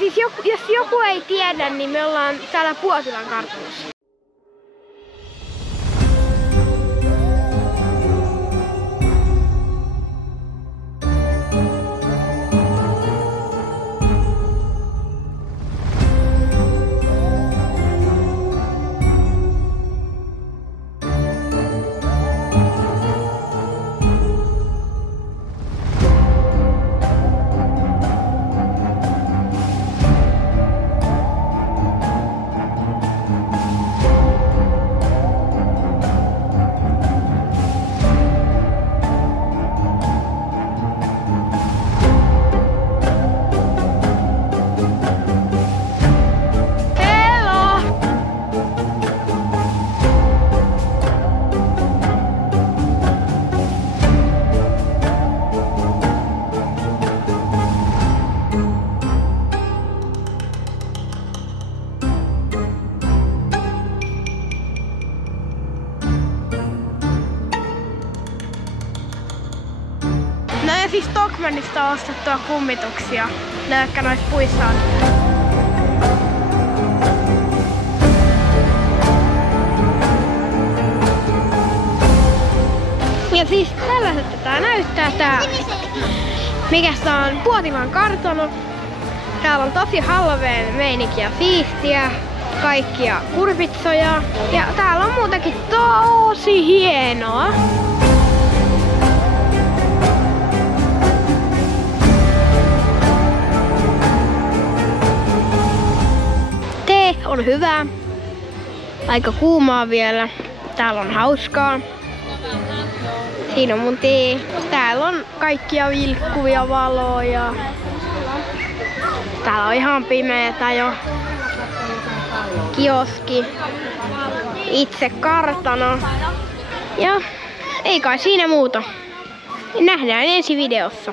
siis jos joku ei tiedä, niin me ollaan täällä Puotilan kartanossa. No ja siis Stockmannista on ostettua kummituksia, ne jotka noissa puissa on. Ja siis tällaiset tää näyttää tää, mikä on Puotilan kartano. Täällä on tosi Halloween meininkiä, siistiä, kaikkia kurpitsoja. Ja täällä on muutenkin tosi hienoa. Tee on hyvä. Aika kuumaa vielä. Täällä on hauskaa. Siinä on mun tee. Täällä on kaikkia vilkkuvia valoja. Täällä on ihan pimeetä jo. Kioski. Itse kartano. Ja ei kai siinä muuta. Nähdään ensi videossa.